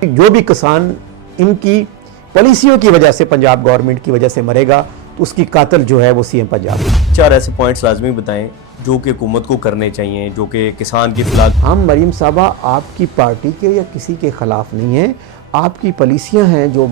जो भी किसान इनकी पॉलिसियों की वजह से, पंजाब गवर्नमेंट की वजह से मरेगा तो उसकी कातिल जो है वो सीएम पंजाब है। 4 ऐसे पॉइंट्स लाजमी बताएं जो कि हुकूमत को करने चाहिए, जो कि किसान के खिलाफ। हम मरीम साहबा आपकी पार्टी के या किसी के खिलाफ नहीं हैं, आपकी पॉलिसियां हैं जो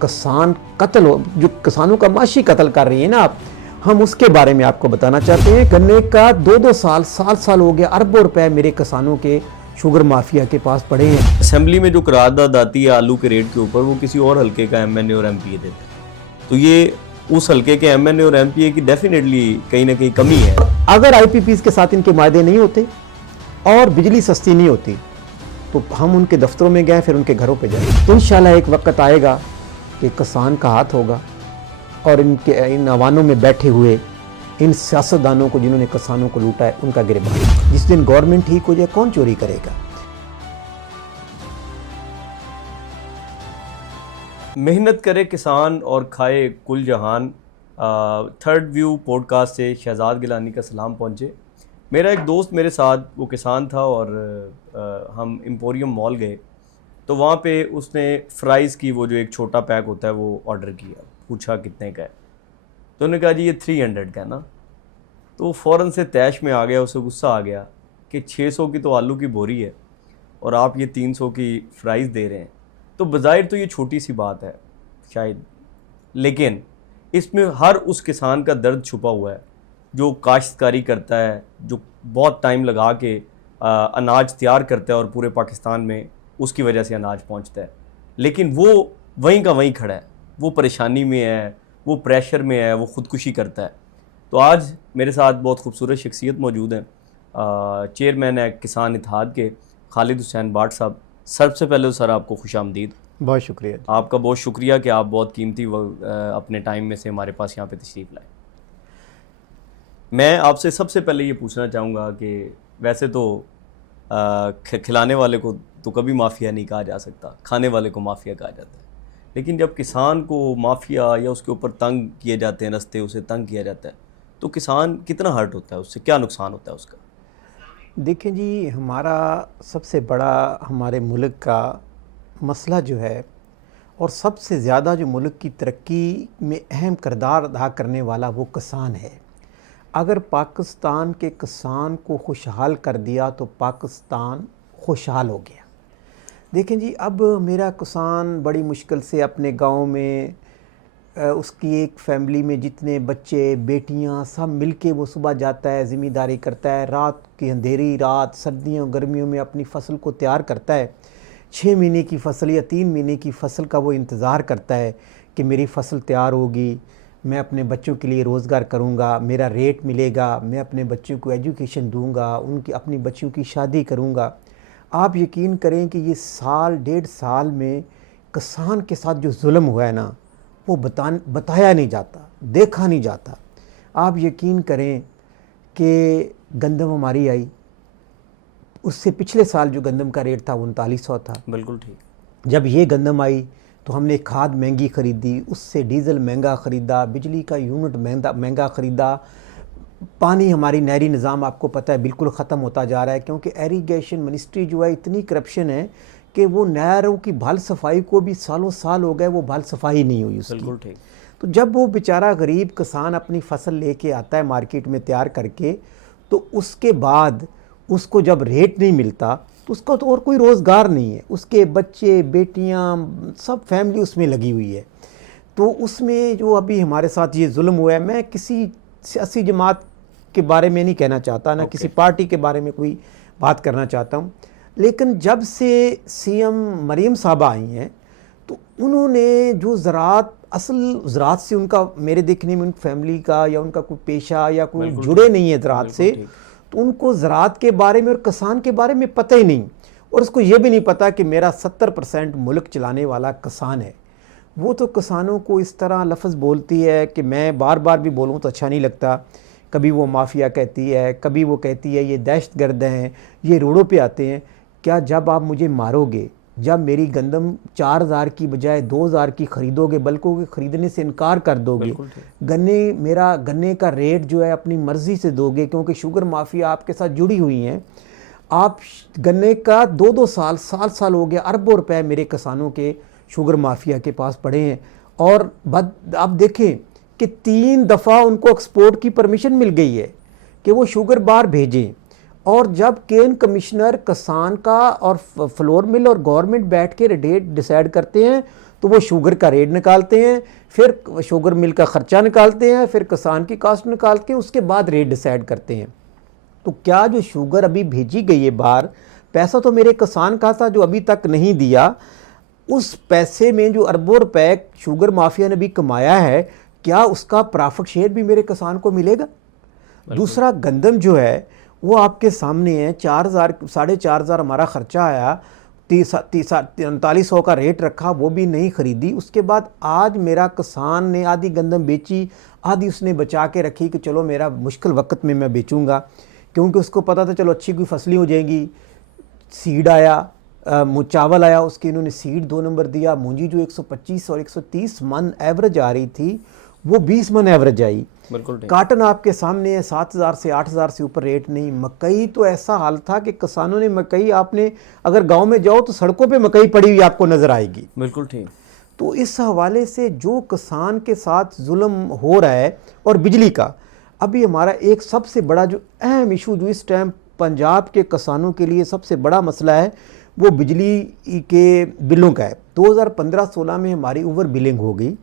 किसान कत्ल हो, जो किसानों का माशी कत्ल कर रही है ना आप, हम उसके बारे में आपको बताना चाहते हैं। गन्ने का 2-2 साल, 7 साल हो गया, अरबों रुपए मेरे किसानों के शुगर माफिया के पास पड़े हैं। असेंबली में जो करारदाद आती है आलू के रेट के ऊपर, वो किसी और हल्के का एमएनए और एमपीए देते हैं, तो ये उस हल्के के एमएनए और एमपीए की डेफिनेटली कहीं ना कहीं कमी है। अगर आईपीपीज के साथ इनके मायदे नहीं होते और बिजली सस्ती नहीं होती तो हम उनके दफ्तरों में गए, फिर उनके घरों पे जाए। तो इंशाल्लाह एक वक्त आएगा कि किसान का हाथ होगा और इन अवानों में बैठे हुए इन सियासतदानों को जिन्होंने किसानों को लूटा है उनका गिरबान। जिस दिन गवर्नमेंट ठीक हो जाए कौन चोरी करेगा। मेहनत करे किसान और खाए कुल जहान। थर्ड व्यू पॉडकास्ट से शहजाद गिलानी का सलाम पहुँचे। मेरा एक दोस्त मेरे साथ, वो किसान था और हम एम्पोरियम मॉल गए तो वहाँ पे उसने फ्राइज़ की वो जो एक छोटा पैक होता है वो ऑर्डर किया। पूछा कितने का है, तो उन्होंने कहा जी ये 300 का है ना। तो वो फ़ौरन से तैश में आ गया, उसे गुस्सा आ गया कि 600 की तो आलू की बोरी है और आप ये 300 की फ्राइज़ दे रहे हैं। तो बज़ाहिर तो ये छोटी सी बात है शायद, लेकिन इसमें हर उस किसान का दर्द छुपा हुआ है जो काश्तकारी करता है, जो बहुत टाइम लगा के अनाज तैयार करता है और पूरे पाकिस्तान में उसकी वजह से अनाज पहुंचता है, लेकिन वो वहीं का वहीं खड़ा है, वो परेशानी में है, वो प्रेशर में है, वो ख़ुदकुशी करता है। तो आज मेरे साथ बहुत खूबसूरत शख्सियत मौजूद हैं, चेयरमैन है किसान इत्तेहाद के खालिद हुसैन बाट साहब। सबसे पहले तो सर आपको खुशामदीद। बहुत शुक्रिया आपका बहुत शुक्रिया कि आप बहुत कीमती अपने टाइम में से हमारे पास यहाँ पे तशरीफ़ लाए। मैं आपसे सबसे पहले ये पूछना चाहूँगा कि वैसे तो खिलाने वाले को तो कभी माफिया नहीं कहा जा सकता, खाने वाले को माफिया कहा जाता है, लेकिन जब किसान को माफिया या उसके ऊपर तंग किए जाते हैं, रस्ते उसे तंग किया जाता है, तो किसान कितना हर्ट होता है, उससे क्या नुकसान होता है उसका? देखें जी, हमारा सबसे बड़ा हमारे मुल्क का मसला जो है और सबसे ज़्यादा जो मुल्क की तरक्की में अहम किरदार अदा करने वाला वो किसान है। अगर पाकिस्तान के किसान को खुशहाल कर दिया तो पाकिस्तान खुशहाल हो गया। देखें जी, अब मेरा किसान बड़ी मुश्किल से अपने गांव में उसकी एक फैमिली में जितने बच्चे बेटियां सब मिलके वो सुबह जाता है, ज़िम्मेदारी करता है, रात की अंधेरी रात सर्दियों गर्मियों में अपनी फसल को तैयार करता है। 6 महीने की फसल या 3 महीने की फसल का वो इंतज़ार करता है कि मेरी फसल तैयार होगी, मैं अपने बच्चों के लिए रोज़गार करूंगा, मेरा रेट मिलेगा, मैं अपने बच्चों को एजुकेशन दूंगा, उनकी अपनी बच्चियों की शादी करूंगा। आप यकीन करें कि ये साल 1.5 साल में किसान के साथ जो जुल्म हुआ है ना, वो बताया नहीं जाता, देखा नहीं जाता। आप यकीन करें कि गंदम हमारी आई, उससे पिछले साल जो गंदम का रेट था वो 3900 था। बिल्कुल ठीक। जब ये गंदम आई तो हमने खाद महंगी ख़रीदी, उससे डीज़ल महंगा ख़रीदा, बिजली का यूनिट महंगा ख़रीदा। पानी, हमारी नहरी निज़ाम आपको पता है बिल्कुल ख़त्म होता जा रहा है, क्योंकि एरीगेशन मिनिस्ट्री जो है इतनी करप्शन है कि वो नहरों की भल सफाई को भी सालों साल हो गए, वो भल सफाई नहीं हुई उसकी। बिल्कुल ठीक। तो जब वो बेचारा गरीब किसान अपनी फसल लेके आता है मार्केट में तैयार करके, तो उसके बाद उसको जब रेट नहीं मिलता तो उसका तो और कोई रोज़गार नहीं है, उसके बच्चे बेटियां सब फैमिली उसमें लगी हुई है। तो उसमें जो अभी हमारे साथ ये जुल्म हुआ है, मैं किसी सियासी जमात के बारे में नहीं कहना चाहता, ना किसी पार्टी के बारे में कोई बात करना चाहता हूँ, लेकिन जब से सीएम मरीम साहबा आई हैं तो उन्होंने जो ज़रात, असल ज़रात से उनका मेरे देखने में उन फैमिली का या उनका कोई पेशा या कोई जुड़े नहीं है ज़रात से, तो उनको ज़रात के बारे में और किसान के बारे में पता ही नहीं, और उसको ये भी नहीं पता कि मेरा 70% मुल्क चलाने वाला किसान है। वो तो किसानों को इस तरह लफ्ज़ बोलती है कि मैं बार बार भी बोलूँ तो अच्छा नहीं लगता। कभी वो माफिया कहती है, कभी वो कहती है ये दहशतगर्द हैं, ये रोडों पे आते हैं। क्या जब आप मुझे मारोगे, जब मेरी गंदम 4000 की बजाय 2000 की ख़रीदोगे, बल्कि ख़रीदने से इनकार कर दोगे, गन्ने का रेट जो है अपनी मर्ज़ी से दोगे, क्योंकि शुगर माफिया आपके साथ जुड़ी हुई हैं, आप गन्ने का 2-2 साल साल हो गया, अरबों रुपए मेरे किसानों के शुगर माफिया के पास पड़े हैं। और आप देखें कि 3 दफ़ा उनको एक्सपोर्ट की परमिशन मिल गई है कि वो शुगर बार भेजें। और जब केन कमिश्नर किसान का और फ्लोर मिल और गवर्नमेंट बैठ के रेट डिसाइड करते हैं तो वो शुगर का रेट निकालते हैं, फिर शुगर मिल का ख़र्चा निकालते हैं, फिर किसान की कास्ट निकालते हैं, उसके बाद रेट डिसाइड करते हैं। तो क्या जो शुगर अभी भेजी गई है बाहर, पैसा तो मेरे किसान का था जो अभी तक नहीं दिया, उस पैसे में जो अरबों रुपए शुगर माफिया ने भी कमाया है, क्या उसका प्रॉफिट शेयर भी मेरे किसान को मिलेगा? दूसरा, गंदम जो है वो आपके सामने है, 4,000 4,500 हमारा ख़र्चा आया, 3900 का रेट रखा, वो भी नहीं ख़रीदी। उसके बाद आज मेरा किसान ने आधी गंदम बेची, आधी उसने बचा के रखी कि चलो मेरा मुश्किल वक्त में मैं बेचूंगा, क्योंकि उसको पता था चलो अच्छी कोई फसलें हो जाएंगी। सीड आया, चावल आया, उसके इन्होंने सीड 2 नंबर दिया। मूंजी जो 125 और 130 मन एवरेज आ रही थी वो 20 मन एवरेज आई। बिल्कुल। काटन आपके सामने है, 7,000 से 8,000 से ऊपर रेट नहीं। मकई तो ऐसा हाल था कि किसानों ने मकई, आपने अगर गांव में जाओ तो सड़कों पे मकई पड़ी हुई आपको नजर आएगी। बिल्कुल ठीक। तो इस हवाले से जो किसान के साथ जुल्म हो रहा है, और बिजली का अभी हमारा एक सबसे बड़ा जो अहम इशू जो इस टाइम पंजाब के किसानों के लिए सबसे बड़ा मसला है वो बिजली के बिलों का है। 2015-16 में हमारी ओवर बिलिंग हो गई।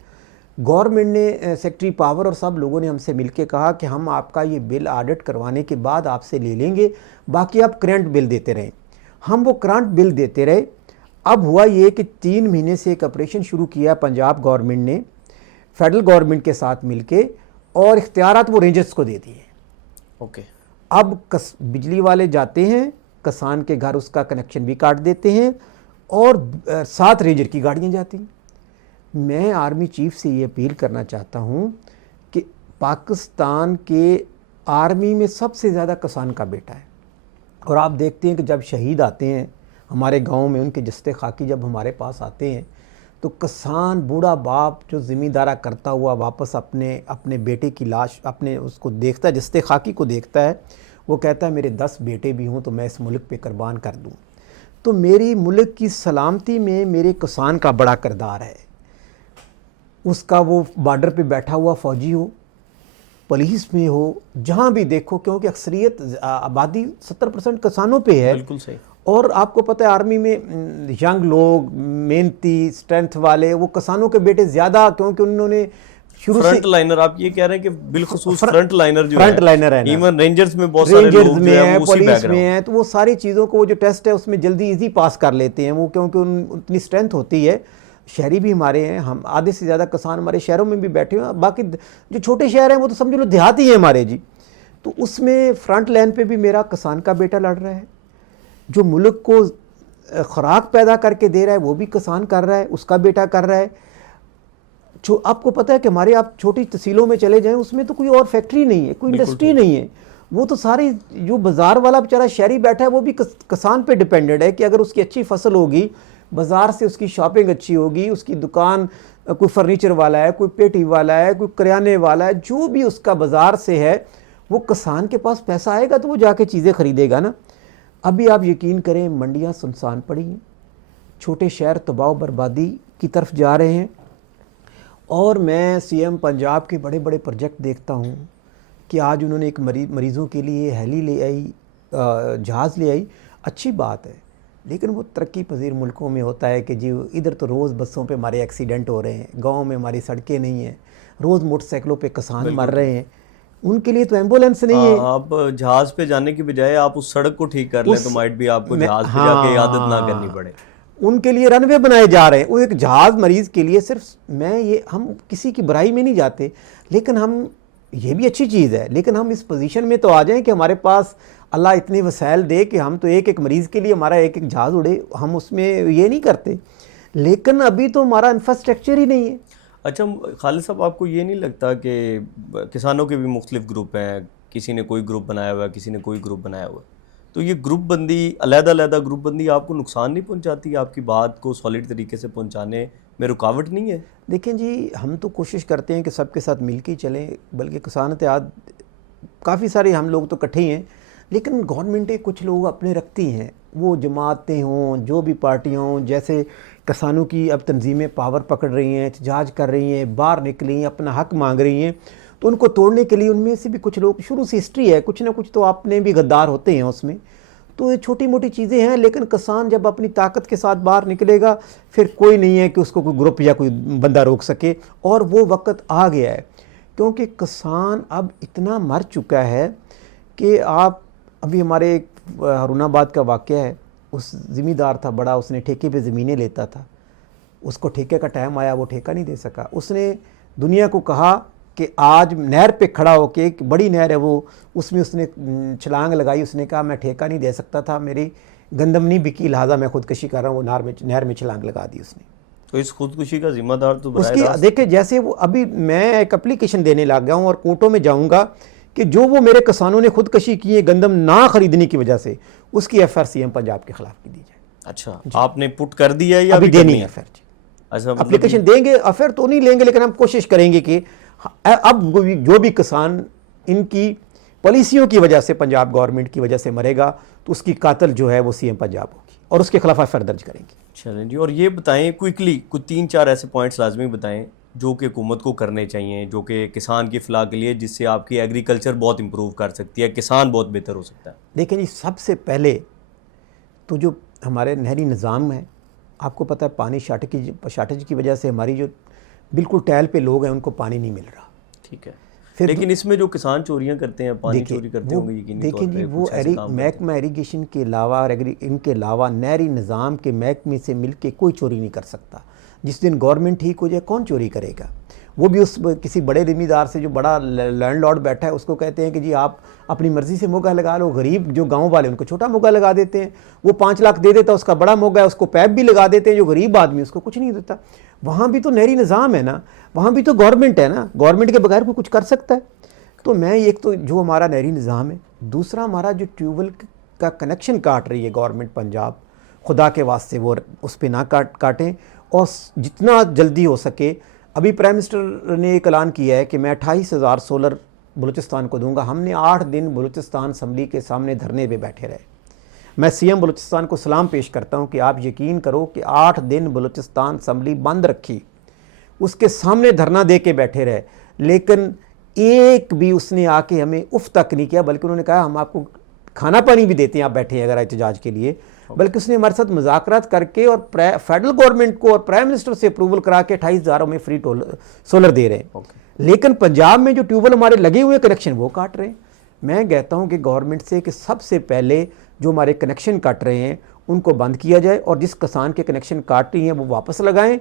गवर्नमेंट ने, सेक्रेटरी पावर और सब लोगों ने हमसे मिलके कहा कि हम आपका ये बिल ऑडिट करवाने के बाद आपसे ले लेंगे, बाकी आप करंट बिल देते रहें। हम वो करंट बिल देते रहे। अब हुआ ये कि 3 महीने से एक ऑपरेशन शुरू किया पंजाब गवर्नमेंट ने फेडरल गवर्नमेंट के साथ मिलके, और इख्तियारात वो रेंजर्स को दे दिए। ओके। अब बिजली वाले जाते हैं किसान के घर, उसका कनेक्शन भी काट देते हैं, और 7 रेंजर की गाड़ियाँ जाती हैं। मैं आर्मी चीफ से ये अपील करना चाहता हूँ कि पाकिस्तान के आर्मी में सबसे ज़्यादा किसान का बेटा है, और आप देखते हैं कि जब शहीद आते हैं हमारे गांव में, उनके जस्ते खाकी जब हमारे पास आते हैं तो किसान, बूढ़ा बाप जो ज़िम्मेदारा करता हुआ वापस अपने बेटे की लाश, अपने उसको देखता है, जस्ते खाकी को देखता है, वो कहता है मेरे 10 बेटे भी हों तो मैं इस मुल्क पे कुर्बान कर दूँ। तो मेरी मुल्क की सलामती में मेरे किसान का बड़ा किरदार है। उसका वो बॉर्डर पे बैठा हुआ फ़ौजी हो, पुलिस में हो, जहाँ भी देखो, क्योंकि अक्सरियत आबादी 70% किसानों पे है। बिल्कुल सही। और आपको पता है आर्मी में यंग लोग, मेहनती, स्ट्रेंथ वाले, वो किसानों के बेटे ज़्यादा, क्योंकि उन्होंने शुरू से फ्रंट लाइनर, आप ये कह रहे हैं कि बिलखुसूस फ्रंट लाइनर जो फ्रंट लाइनर है, इवन रेंजर्स में बहुत सारे लोग जो है वो उसी पुलिस बैकग्राउंड में है, तो वो सारी चीज़ों को, वो जो टेस्ट है उसमें जल्दी इजी पास कर लेते हैं वो, क्योंकि उतनी स्ट्रेंथ होती है। शहरी भी हमारे हैं, हम आधे से ज़्यादा किसान हमारे शहरों में भी बैठे हुए हैं, बाकी जो छोटे शहर हैं वो तो समझ लो देहाती हैं हमारे जी। तो उसमें फ्रंट लाइन पे भी मेरा किसान का बेटा लड़ रहा है। जो मुल्क को खुराक पैदा करके दे रहा है वो भी किसान कर रहा है, उसका बेटा कर रहा है। जो आपको पता है कि हमारे, आप छोटी तहसीलों में चले जाएं, उसमें तो कोई और फैक्ट्री नहीं है, कोई इंडस्ट्री नहीं है। वो तो सारे, जो बाज़ार वाला बेचारा शहरी बैठा है वो भी किसान पे डिपेंडेड है कि अगर उसकी अच्छी फसल होगी, बाज़ार से उसकी शॉपिंग अच्छी होगी, उसकी दुकान, कोई फर्नीचर वाला है, कोई पेटी वाला है, कोई करियाने वाला है, जो भी उसका बाज़ार से है, वो किसान के पास पैसा आएगा तो वो जाके चीज़ें ख़रीदेगा ना। अभी आप यकीन करें, मंडियाँ सुनसान पड़ी हैं, छोटे शहर तबाह बर्बादी की तरफ जा रहे हैं। और मैं सीएम पंजाब के बड़े बड़े प्रोजेक्ट देखता हूँ कि आज उन्होंने एक मरीज़ों के लिए हेली ले आई, जहाज़ ले आई, अच्छी बात है। लेकिन वो तरक्की पजीर मुल्कों में होता है कि जी इधर तो रोज़ बसों पे हमारे एक्सीडेंट हो रहे हैं, गांव में हमारी सड़कें नहीं हैं, रोज़ मोटरसाइकिलों पे किसान मर रहे हैं, उनके लिए तो एम्बुलेंस नहीं है। आप जहाज पे जाने की बजाय आप उस सड़क को ठीक कर लें तो माइट भी आपको जहाज पे जाके आदत ना करनी पड़े। उनके लिए रनवे बनाए जा रहे हैं। वो एक जहाज़ मरीज़ के लिए, सिर्फ हम किसी की बुराई में नहीं जाते, लेकिन हम, ये भी अच्छी चीज़ है, लेकिन हम इस पोजीशन में तो आ जाएं कि हमारे पास अल्लाह इतनी वसाइल दे कि हम तो एक एक मरीज़ के लिए हमारा एक एक जहाज़ उड़े, हम उसमें ये नहीं करते। लेकिन अभी तो हमारा इंफ्रास्ट्रक्चर ही नहीं है। अच्छा खालिद साहब, आपको ये नहीं लगता कि किसानों के भी मुख्तलिफ ग्रुप हैं, किसी ने कोई ग्रुप बनाया हुआ है, किसी ने कोई ग्रुप बनाया हुआ है, तो ये ग्रुप बंदी, अलग-अलग ग्रुप बंदी आपको नुकसान नहीं पहुंचाती? आपकी बात को सॉलिड तरीके से पहुंचाने में रुकावट नहीं है? देखें जी, हम तो कोशिश करते हैं कि सबके साथ मिल के ही चलें, बल्कि किसान इत्तेहाद काफ़ी सारे हम लोग तो इकट्ठे ही हैं, लेकिन गवर्नमेंटें कुछ लोग अपने रखती हैं, वो जमातें हों, जो भी पार्टियाँ हों, जैसे किसानों की अब तंजीमें पावर पकड़ रही हैं, एहतजाज कर रही हैं, बाहर निकली हैं, अपना हक मांग रही हैं, तो उनको तोड़ने के लिए उनमें से भी कुछ लोग, शुरू से हिस्ट्री है, कुछ ना कुछ तो आपने भी गद्दार होते हैं उसमें। तो ये छोटी मोटी चीज़ें हैं, लेकिन किसान जब अपनी ताकत के साथ बाहर निकलेगा फिर कोई नहीं है कि उसको कोई ग्रुप या कोई बंदा रोक सके। और वो वक्त आ गया है, क्योंकि किसान अब इतना मर चुका है कि आप अभी हमारे एक हारूनाबाद का वाक़या है, उस ज़मींदार था बड़ा, उसने ठेके पे ज़मीनें लेता था, उसको ठेके का टाइम आया, वो ठेका नहीं दे सका। उसने दुनिया को कहा कि आज नहर पे खड़ा होके, एक बड़ी नहर है वो, उसमें उसने छलांग लगाई, उसने कहा मैं ठेका नहीं दे सकता था, मेरी गंदम नहीं बिकी, लिहाजा मैं खुदकशी कर रहा हूँ, वो नहर में छलांग लगा दी उसने। तो इस खुदकुशी का जिम्मेदार तो उसकी देखिए, जैसे वो अभी मैं एक एप्लीकेशन देने लग गया हूँ और कोर्टों में जाऊँगा कि जो वो मेरे किसानों ने खुदकशी की है गंदम ना खरीदने की वजह से, उसकी FIR CM पंजाब के खिलाफ की दी जाए। अच्छा, आपने पुट कर दिया या अभी देनी है FIR? अच्छा, एप्लीकेशन देंगे, FIR तो नहीं लेंगे, लेकिन हम कोशिश करेंगे कि अब जो भी किसान इनकी पॉलिसियों की वजह से, पंजाब गवर्नमेंट की वजह से मरेगा, तो उसकी कातिल जो है वो CM पंजाब होगी और उसके खिलाफ FIR दर्ज करेंगे। चलें जी। और ये बताएं क्विकली, कुछ 3-4 ऐसे पॉइंट्स लाजमी बताएं जो कि हुकूमत को करने चाहिए, जो कि किसान की फलाह के लिए, जिससे आपकी एग्रीकल्चर बहुत इंप्रूव कर सकती है, किसान बहुत बेहतर हो सकता है। देखिए जी, सबसे पहले तो जो हमारे नहरी निज़ाम है, आपको पता है पानी शार्टेज की वजह से हमारी जो बिल्कुल टैल पे लोग हैं उनको पानी नहीं मिल रहा। ठीक है, फिर लेकिन इसमें जो किसान चोरियां करते हैं, पानी चोरी करते होंगे यकीनी तौर पे, देखिए जी, वो महकमा इरीगेशन के अलावा और इनके अलावा नहरी निज़ाम के महकमे से मिल के कोई चोरी नहीं कर सकता। जिस दिन गवर्नमेंट ठीक हो जाए, कौन चोरी करेगा? वो भी उस किसी बड़े ज़मींदार से, जो बड़ा लैंडलॉर्ड बैठा है, उसको कहते हैं कि जी आप अपनी मर्ज़ी से मोगा लगा लो। गरीब जो गांव वाले उनको छोटा मोगा लगा देते हैं, वो 5 लाख दे देता, उसका बड़ा मोगा है, उसको पैप भी लगा देते हैं। जो गरीब आदमी उसको कुछ नहीं देता। वहाँ भी तो नहरी निज़ाम है ना, वहाँ भी तो गवर्नमेंट है ना, गवर्नमेंट के बगैर कोई कुछ कर सकता है? तो मैं एक तो जो हमारा नहरी निज़ाम है, दूसरा हमारा जो ट्यूबवेल का कनेक्शन काट रही है गवर्नमेंट पंजाब, खुदा के वास्ते वो उस पर ना काटें, और जितना जल्दी हो सके। अभी प्राइम मिनिस्टर ने एक ऐलान किया है कि मैं 28,000 सोलर बलूचिस्तान को दूंगा। हमने 8 दिन बलूचिस्तान असम्बली के सामने धरने पे बैठे रहे। मैं CM बलूचिस्तान को सलाम पेश करता हूं कि आप यकीन करो कि 8 दिन बलूचिस्तान असम्बली बंद रखी, उसके सामने धरना दे के बैठे रहे, लेकिन एक भी उसने आके हमें उफ तक नहीं किया, बल्कि उन्होंने कहा हम आपको खाना पानी भी देते हैं, आप बैठे हैं अगर एहतजाज के लिए। बल्कि उसने हमारे साथ मुज़ाकरात करके और फेडरल गवर्नमेंट को और प्राइम मिनिस्टर से अप्रूवल करा के 28,000 में फ्री सोलर दे रहे हैं। लेकिन पंजाब में जो ट्यूबवेल हमारे लगे हुए कनेक्शन वो काट रहे हैं। मैं कहता हूं कि गवर्नमेंट से कि सबसे पहले जो हमारे कनेक्शन काट रहे हैं उनको बंद किया जाए, और जिस किसान के कनेक्शन काट रही हैं वो वापस लगाएं,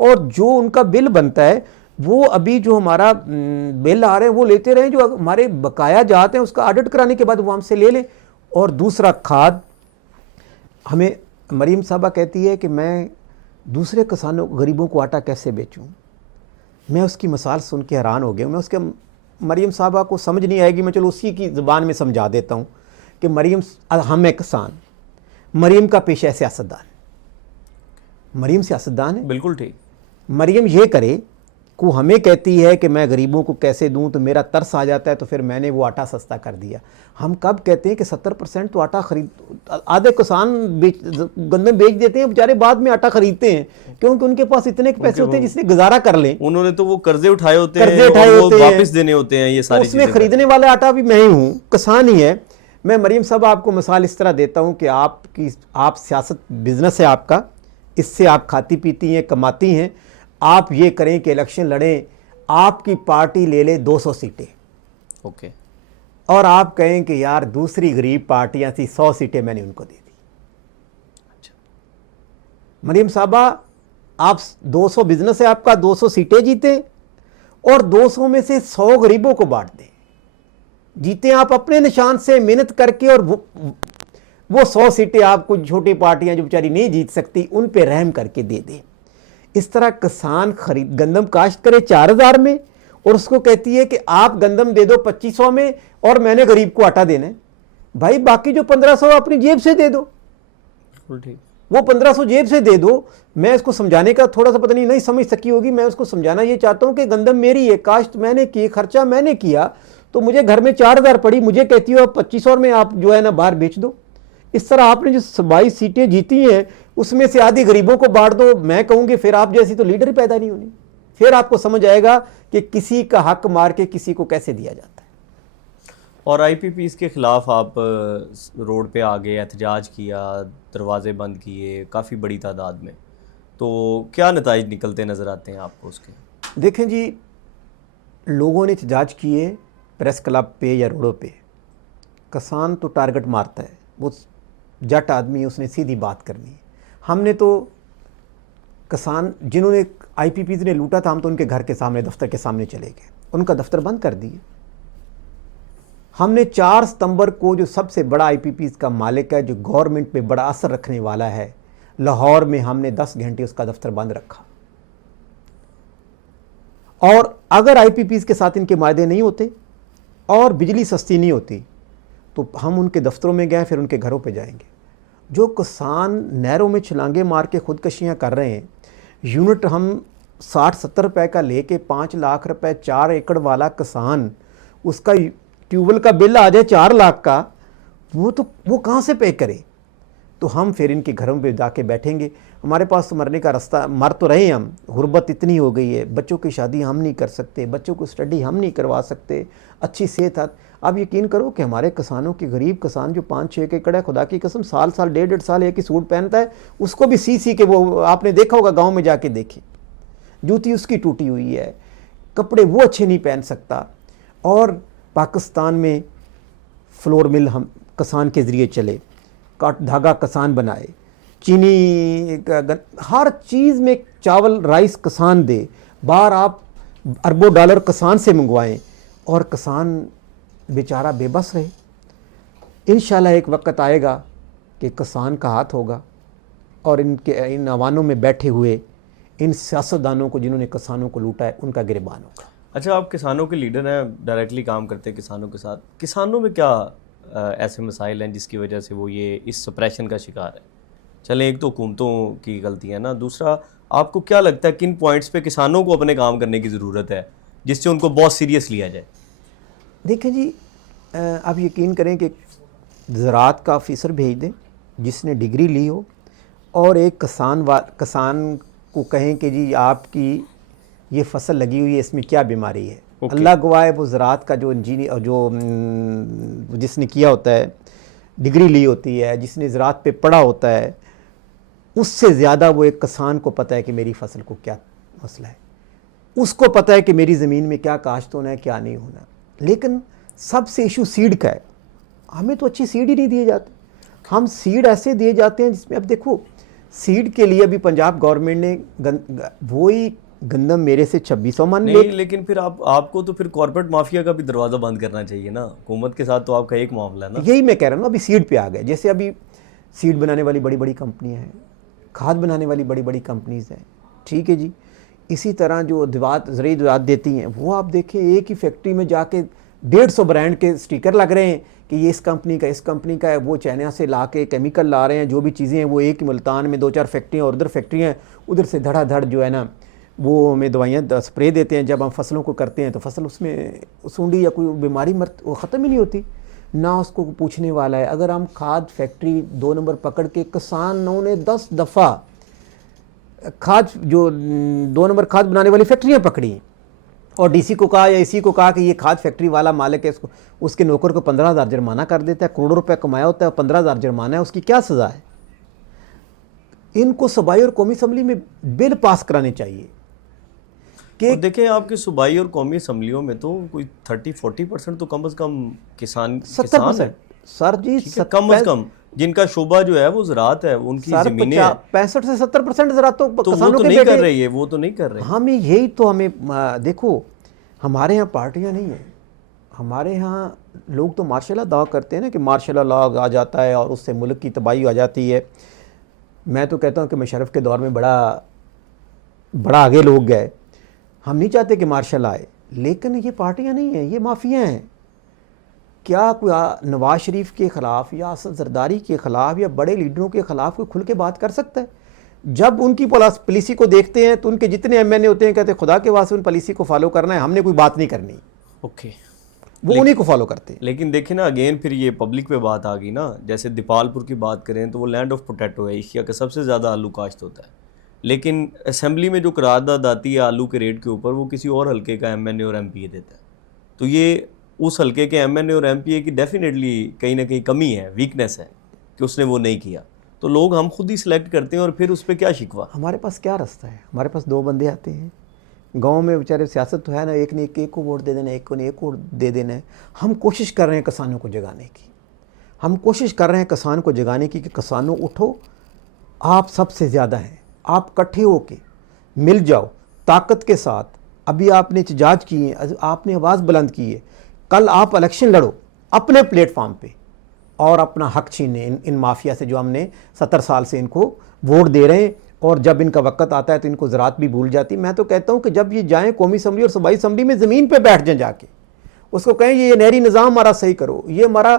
और जो उनका बिल बनता है वो अभी जो हमारा बिल आ रहे हैं वो लेते रहें, जो हमारे बकाया जाते हैं उसका ऑडिट कराने के बाद वो हमसे ले लें। और दूसरा, खाद, हमें मरीम साहबा कहती है कि मैं दूसरे किसानों गरीबों को आटा कैसे बेचूं। मैं उसकी मिसाल सुन के हैरान हो गया। मैं उसके, मरीम साहबा को समझ नहीं आएगी, मैं चलो उसी की ज़ुबान में समझा देता हूं कि मरीम, हम हैं किसान, मरीम का पेशा है सियासतदान। मरीम सियासतदान है, बिल्कुल ठीक। मरीम ये करे को हमें कहती है कि मैं गरीबों को कैसे दूं, तो मेरा तरस आ जाता है, तो फिर मैंने वो आटा सस्ता कर दिया। हम कब कहते हैं कि 70% तो आटा खरीद, आधे किसान गंदम बेच देते हैं बेचारे, बाद में आटा खरीदते हैं, क्योंकि उनके पास इतने पैसे होते हैं जिससे गुजारा कर लें। उन्होंने तो वो कर्जे उठाए होते हैं, वापस देने होते हैं, ये सारी उसमें खरीदने वाला आटा भी मैं ही हूँ, किसान ही है। मैं मरीम साहब आपको मिसाल इस तरह देता हूँ कि आप सियासत बिजनेस है आपका, इससे आप खाती पीती हैं, कमाती हैं। आप ये करें कि इलेक्शन लड़ें, आपकी पार्टी ले ले 200 सीटें, ओके, और आप कहें कि यार दूसरी गरीब पार्टियां थी, 100 सीटें मैंने उनको दे दी। अच्छा मरीम साहबा, आप 200 बिजनेस है आपका, 200 सीटें जीते और 200 में से 100 गरीबों को बांट दें। जीते आप अपने निशान से मेहनत करके, और वो 100 सीटें आपको छोटी पार्टियां जो बेचारी नहीं जीत सकती उन पे रहम करके दे दें। इस तरह किसान गंदम काश्त करे 4,000 में, और उसको कहती है कि आप गंदम दे दो 2500 में और मैंने गरीब को आटा देना है। भाई बाकी जो 1500 अपनी जेब से दे दो, वो 1500 जेब से दे दो। मैं इसको समझाने का थोड़ा सा, पता नहीं समझ सकी होगी, मैं उसको समझाना ये चाहता हूं कि गंदम मेरी है, काश्त मैंने की, खर्चा मैंने किया, तो मुझे घर में 4,000 पड़ी, मुझे कहती हो 2500 में आप जो है ना बाहर बेच दो। इस तरह आपने जो 22 सीटें जीती हैं उसमें से आधी गरीबों को बांट दो। मैं कहूँगी फिर आप जैसी तो लीडर ही पैदा नहीं होनी। फिर आपको समझ आएगा कि किसी का हक मार के किसी को कैसे दिया जाता है। और आईपीपीज़ के ख़िलाफ़ आप रोड पे आ गए, एहतजाज किया, दरवाजे बंद किए काफ़ी बड़ी तादाद में, तो क्या नताइज निकलते नज़र आते हैं आपको उसके? देखें जी, लोगों ने एहतजाज किए प्रेस क्लब पे या रोडों पे। किसान तो टारगेट मारता है, वो जट आदमी है, उसने सीधी बात करनी है। हमने तो किसान जिन्होंने आईपीपीज़ ने लूटा था, हम तो उनके घर के सामने, दफ्तर के सामने चले गए, उनका दफ्तर बंद कर दिए। हमने 4 सितंबर को जो सबसे बड़ा आईपीपीज़ का मालिक है, जो गवर्नमेंट पे बड़ा असर रखने वाला है, लाहौर में हमने 10 घंटे उसका दफ्तर बंद रखा। और अगर आईपीपीज़ के साथ इनके मायदे नहीं होते और बिजली सस्ती नहीं होती तो हम उनके दफ्तरों में गए, फिर उनके घरों पे जाएंगे। जो किसान नहरों में छलांगे मार के खुदकशियाँ कर रहे हैं, यूनिट हम 60-70 रुपए का लेके 5 लाख रुपए 4 एकड़ वाला किसान, उसका ट्यूबवेल का बिल आ जाए 4 लाख का, वो कहाँ से पे करे? तो हम फिर इनके घरों पे जाके बैठेंगे। हमारे पास तो मरने का रास्ता, मर तो रहे हैं हम, गुर्बत इतनी हो गई है, बच्चों की शादी हम नहीं कर सकते, बच्चों को स्टडी हम नहीं करवा सकते, अच्छी सेहत। आप यकीन करो कि हमारे किसानों के, गरीब किसान जो 5-6 एकड़ है, खुदा की कसम साल 1.5 साल एक ही सूट पहनता है, उसको भी सी के, वो आपने देखा होगा गाँव में जाके देखे, जूती उसकी टूटी हुई है, कपड़े वो अच्छे नहीं पहन सकता। और पाकिस्तान में फ्लोर मिल हम किसान के ज़रिए चले, काट धागा किसान बनाए, चीनी हर चीज़ में चावल राइस किसान दे, बाहर आप अरबों डॉलर किसान से मंगवाएं और किसान बेचारा बेबस रहे। इंशाल्लाह एक वक्त आएगा कि किसान का हाथ होगा और इन अवानों में बैठे हुए इन सियासतदानों को जिन्होंने किसानों को लूटा है उनका गिरबान होगा। अच्छा, आप किसानों के लीडर हैं, डायरेक्टली काम करते हैं किसानों के साथ। किसानों में क्या ऐसे मसाइल हैं जिसकी वजह से वो ये इस सप्रेशन का शिकार है? चलें, एक तो हुकूमतों की गलती है ना, दूसरा आपको क्या लगता है किन पॉइंट्स पे किसानों को अपने काम करने की ज़रूरत है जिससे उनको बहुत सीरियस लिया जाए? देखें जी, आप यकीन करें कि ज़राअत का ऑफिसर भेज दें जिसने डिग्री ली हो और एक किसान को कहें कि जी आपकी ये फसल लगी हुई है, इसमें क्या बीमारी है। अल्लाह गवाह है, वो ज़राअत का जो इंजीनियर, जो जिसने किया होता है, डिग्री ली होती है, जिसने ज़राअत पे पढ़ा होता है, उससे ज़्यादा वो एक किसान को पता है कि मेरी फसल को क्या मसला है, उसको पता है कि मेरी ज़मीन में क्या काश्त होना है, क्या नहीं होना। लेकिन सबसे इशू सीड का है। हमें तो अच्छी सीड ही नहीं दिए जाते। हम सीड ऐसे दिए जाते हैं जिसमें, अब देखो, सीड के लिए अभी पंजाब गवर्नमेंट ने वही गंदम मेरे से 2600 मन नहीं, लेकिन फिर आपको तो फिर कॉर्पोरेट माफिया का भी दरवाज़ा बंद करना चाहिए ना। हुकूमत के साथ तो आपका एक मामला है ना। यही मैं कह रहा हूँ, अभी सीड पे आ गए। जैसे अभी सीड बनाने वाली बड़ी बड़ी कंपनियां हैं, खाद बनाने वाली बड़ी बड़ी कंपनीज़ हैं, ठीक है जी। इसी तरह जो ज़रूरी अद्वियात देती हैं, वो आप देखें एक ही फैक्ट्री में जाके 150 ब्रांड के स्टिकर लग रहे हैं कि ये इस कंपनी का, इस कंपनी का है। वो चाइना से ला के केमिकल ला रहे हैं, जो भी चीज़ें हैं वो एक ही मुल्तान में 2-4 फैक्ट्रियाँ और उधर फैक्ट्रियाँ, उधर से धड़ाधड़ जो है ना वो हमें दवाइयाँ स्प्रे देते हैं। जब हम फसलों को करते हैं तो फसल उसमें सूंडी या कोई बीमारी वो ख़त्म ही नहीं होती, ना उसको पूछने वाला है। अगर हम खाद फैक्ट्री 2 नंबर पकड़ के, किसानों ने 10 दफ़ा खाद जो 2 नंबर खाद बनाने वाली फैक्ट्रियाँ पकड़ी और डीसी को कहा या इसी को कहा कि ये खाद फैक्ट्री वाला मालिक है, इसको, उसके नौकर को 15,000 जुर्माना कर देता है। करोड़ों रुपए कमाया होता है, 15,000 जुर्माना है, उसकी क्या सज़ा है? इनको सूबाई और कौमी असम्बली में बिल पास कराने चाहिए कि देखें, आपकी सूबाई और कौमी असम्बलियों में तो कोई 30-40% तो कम से कम किसान है सर जी। कम से कम जिनका शोबा जो है वो ज़राअत है, उनकी ज़मीनें 65 से 70% ज़राअत तो किसानों के नहीं कर रही है, वो तो नहीं कर रहे। हमें यही तो, हमें देखो, हमारे यहाँ पार्टियाँ नहीं हैं, हमारे यहाँ लोग तो मार्शल दावा करते हैं ना कि मार्शल लॉ आ जाता है और उससे मुल्क की तबाही आ जाती है। मैं तो कहता हूँ कि मुशर्रफ के दौर में बड़ा आगे लोग गए। हम नहीं चाहते कि मार्शल आए, लेकिन ये पार्टियाँ नहीं हैं, ये माफिया हैं। क्या कोई नवाज शरीफ के ख़िलाफ़ या असद जरदारी के ख़िलाफ़ या बड़े लीडरों के ख़िलाफ़ कोई खुल के बात कर सकता है? जब उनकी पॉलिसी को देखते हैं तो उनके जितने एमएनए होते हैं कहते हैं खुदा के वास्ते उन पॉलिसी को फॉलो करना है, हमने कोई बात नहीं करनी। ओके। वो उन्हीं को फॉलो करते हैं। लेकिन देखें ना, अगेन फिर ये पब्लिक पे बात आ गई ना। जैसे दीपालपुर की बात करें तो वो लैंड ऑफ पोटैटो है, एशिया का सबसे ज़्यादा आलू काश्त होता है, लेकिन असेंबली में जो करारदाद आती है आलू के रेट के ऊपर, वो किसी और हल्के का एमएनए और एमपीए देता है। तो ये उस हल्के के एमएनए और एमपीए की डेफिनेटली कहीं ना कहीं कमी है, वीकनेस है कि उसने वो नहीं किया। तो लोग हम खुद ही सिलेक्ट करते हैं और फिर उस पर क्या शिकवा। हमारे पास क्या रास्ता है? हमारे पास दो बंदे आते हैं गांव में, बेचारे सियासत तो है ना, एक ने एक को वोट दे देना, एक को ने एक को दे देना है। हम कोशिश कर रहे हैं किसानों को जगाने की, हम कोशिश कर रहे हैं किसान को जगाने की कि किसानों उठो, आप सबसे ज़्यादा हैं, आप इकट्ठे होके मिल जाओ ताकत के साथ। अभी आपने एहतजाज किए, आपने आवाज़ बुलंद की है, कल आप इलेक्शन लड़ो अपने प्लेटफॉर्म पे और अपना हक छीने इन माफिया से जो हमने 70 साल से इनको वोट दे रहे हैं। और जब इनका वक्त आता है तो इनको ज़रात भी भूल जाती। मैं तो कहता हूँ कि जब ये जाएँ कौमी असम्बली और सूबाई असम्बली में ज़मीन पे बैठ जाएँ, जाके उसको कहें ये नहरी निज़ाम हमारा सही करो, ये हमारा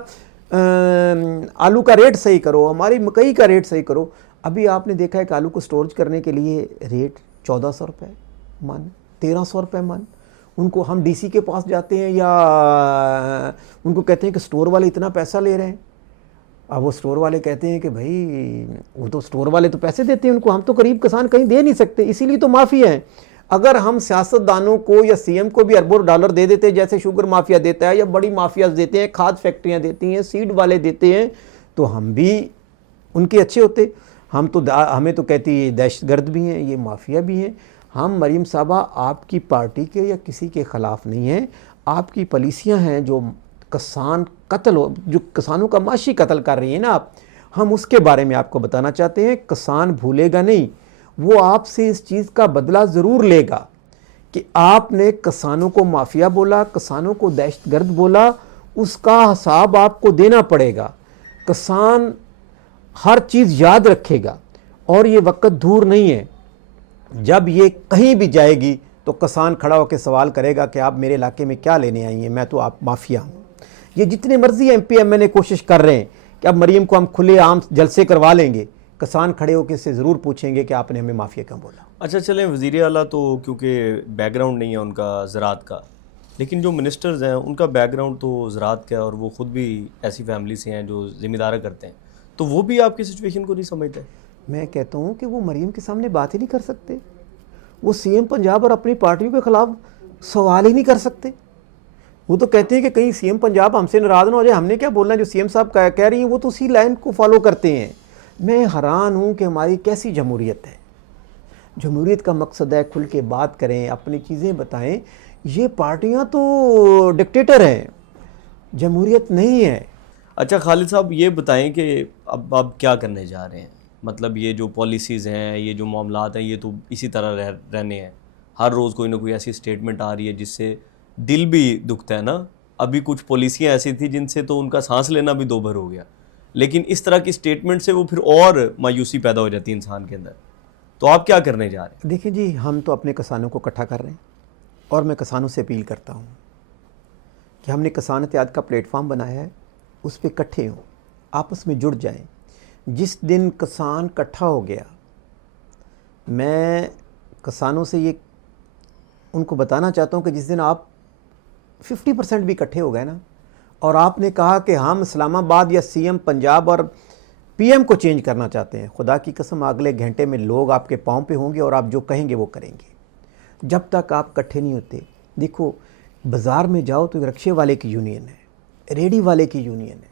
आलू का रेट सही करो, हमारी मकई का रेट सही करो। अभी आपने देखा है कि आलू को स्टोरेज करने के लिए रेट 1400 रुपये मन, 1300 रुपये मन। उनको हम डीसी के पास जाते हैं या उनको कहते हैं कि स्टोर वाले इतना पैसा ले रहे हैं। अब वो स्टोर वाले कहते हैं कि भाई वो तो स्टोर वाले तो पैसे देते हैं उनको, हम तो गरीब किसान कहीं दे नहीं सकते, इसीलिए तो माफ़िया है। अगर हम सियासतदानों को या सीएम को भी अरबों डॉलर दे देते जैसे शुगर माफिया देता है या बड़ी माफियाज देते हैं, खाद फैक्ट्रियाँ देती हैं, सीड वाले देते हैं, तो हम भी उनके अच्छे होते। हम तो हमें तो कहती है दहशतगर्द भी हैं, ये माफिया भी हैं। हम मरीम साहबा आपकी पार्टी के या किसी के ख़िलाफ़ नहीं हैं, आपकी पॉलिसियाँ हैं जो किसान कत्ल हो, जो किसानों का माशी कत्ल कर रही है ना आप, हम उसके बारे में आपको बताना चाहते हैं। किसान भूलेगा नहीं, वो आपसे इस चीज़ का बदला ज़रूर लेगा कि आपने किसानों को माफिया बोला, किसानों को दहशतगर्द बोला, उसका हिसाब आपको देना पड़ेगा। किसान हर चीज़ याद रखेगा और ये वक्त दूर नहीं है जब ये कहीं भी जाएगी तो किसान खड़ा होकर सवाल करेगा कि आप मेरे इलाके में क्या लेने आई हैं, मैं तो आप माफिया हूँ। ये जितने मर्जी एमपी एमएलए कोशिश कर रहे हैं कि अब मरीम को हम खुले आम जलसे करवा लेंगे, किसान खड़े होकर इससे ज़रूर पूछेंगे कि आपने हमें माफिया क्यों बोला। अच्छा चलें, वज़ीर आला तो क्योंकि बैकग्राउंड नहीं है उनका ज़राअत का, लेकिन जो मिनिस्टर्स हैं उनका बैकग्राउंड तो ज़राअत का है और वो ख़ुद भी ऐसी फैमिली से हैं जो ज़िम्मेदार करते हैं, तो वो भी आपकी सिचुएशन को नहीं समझते। मैं कहता हूँ कि वो मरीम के सामने बात ही नहीं कर सकते, वो सीएम पंजाब और अपनी पार्टियों के ख़िलाफ़ सवाल ही नहीं कर सकते। वो तो कहते हैं कि कहीं सीएम पंजाब हमसे नाराज़ ना हो जाए, हमने क्या बोलना है, जो सीएम साहब कह रही हैं वो तो उसी लाइन को फॉलो करते हैं। मैं हैरान हूँ कि हमारी कैसी जमहूरियत है। जमहूरियत का मकसद है खुल के बात करें, अपनी चीज़ें बताएं। ये पार्टियाँ तो डिक्टेटर हैं, जमहूरियत नहीं है। अच्छा खालिद साहब, ये बताएं कि अब क्या करने जा रहे हैं? मतलब ये जो पॉलिसीज़ हैं, ये जो मामलात हैं, ये तो इसी तरह रहने हैं। हर रोज़ कोई ना कोई ऐसी स्टेटमेंट आ रही है जिससे दिल भी दुखता है ना। अभी कुछ पॉलिसियाँ ऐसी थी जिनसे तो उनका सांस लेना भी दो भर हो गया, लेकिन इस तरह की स्टेटमेंट से वो फिर और मायूसी पैदा हो जाती है इंसान के अंदर। तो आप क्या करने जा रहे हैं? देखिए जी, हम तो अपने किसानों को इकट्ठा कर रहे हैं और मैं किसानों से अपील करता हूँ कि हमने किसान इत्तेहाद का प्लेटफॉर्म बनाया है, उस पर इकट्ठे हों, आपस में जुड़ जाएं। जिस दिन किसान इकट्ठा हो गया, मैं किसानों से ये उनको बताना चाहता हूँ कि जिस दिन आप 50% भी इकट्ठे हो गए ना और आपने कहा कि हम इस्लामाबाद या सीएम पंजाब और पीएम को चेंज करना चाहते हैं, खुदा की कसम अगले घंटे में लोग आपके पाँव पे होंगे और आप जो कहेंगे वो करेंगे। जब तक आप इकट्ठे नहीं होते, देखो बाज़ार में जाओ तो रिक्शे वाले की यूनियन है, रेडी वाले की यूनियन है,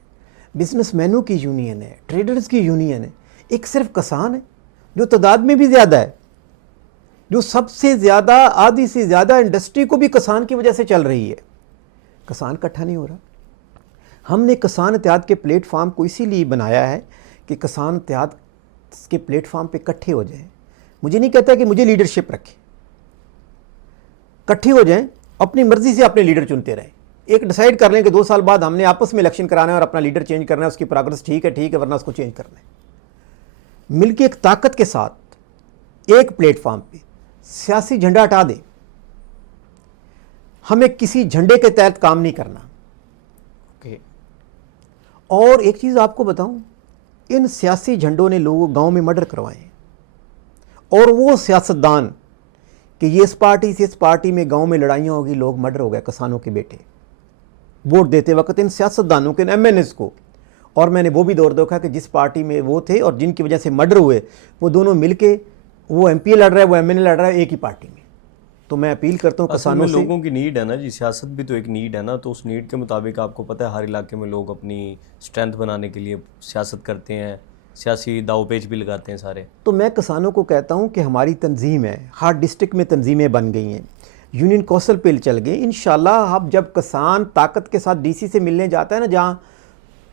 बिजनेसमैनों की यूनियन है, ट्रेडर्स की यूनियन है, एक सिर्फ किसान है जो तादाद में भी ज़्यादा है, जो सबसे ज़्यादा, आधी से ज़्यादा इंडस्ट्री को भी किसान की वजह से चल रही है। किसान इकट्ठा नहीं हो रहा। हमने किसान इत्तेहाद के प्लेटफॉर्म को इसीलिए बनाया है कि किसान इत्तेहाद के प्लेटफॉर्म पे इकट्ठे हो जाएं। मुझे नहीं कहता कि मुझे लीडरशिप रखे, इकट्ठे हो जाएं, अपनी मर्जी से अपने लीडर चुनते रहें। एक डिसाइड कर लें कि 2 साल बाद हमने आपस में इलेक्शन कराना है और अपना लीडर चेंज करना है, उसकी प्रोग्रेस ठीक है वरना उसको चेंज करना है। मिलकर एक ताकत के साथ एक प्लेटफॉर्म पे सियासी झंडा हटा दें। हमें किसी झंडे के तहत काम नहीं करना। और एक चीज़ आपको बताऊं, इन सियासी झंडों ने लोगों गांव में मर्डर करवाए और वो सियासतदान कि ये इस पार्टी से इस पार्टी में गांव में लड़ाइयाँ होगी, लोग मर्डर हो गए, किसानों के बेटे। वोट देते वक्त इन सियासतदानों के, MNS को। और मैंने वो भी दौर देखा कि जिस पार्टी में वो थे और जिनकी वजह से मर्डर हुए, वो दोनों मिलके, वो MP लड़ रहा है, वो MNA लड़ रहा है एक ही पार्टी में। तो मैं अपील करता हूँ असल में किसानों से। लोगों की नीड है ना जी, सियासत भी तो एक नीड है ना, तो उस नीड के मुताबिक आपको पता है हर इलाके में लोग अपनी स्ट्रेंथ बनाने के लिए सियासत करते हैं, सियासी दावपेच भी लगाते हैं सारे। तो मैं किसानों को कहता हूँ कि हमारी तंजीम है, हर डिस्ट्रिक्ट में तंजीमें बन गई हैं, यूनियन कौंसिल पे चल गए। इंशाल्लाह अब जब किसान ताकत के साथ DC से मिलने जाता है ना जहाँ,